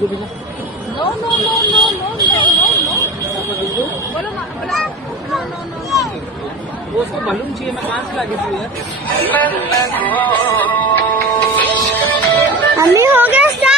no no no no no no no no बोलो ना बोला नो नो नो नो वो उसको बलून चाहिए मैं कहाँ से लाके दूँ यार मम्मी हो गया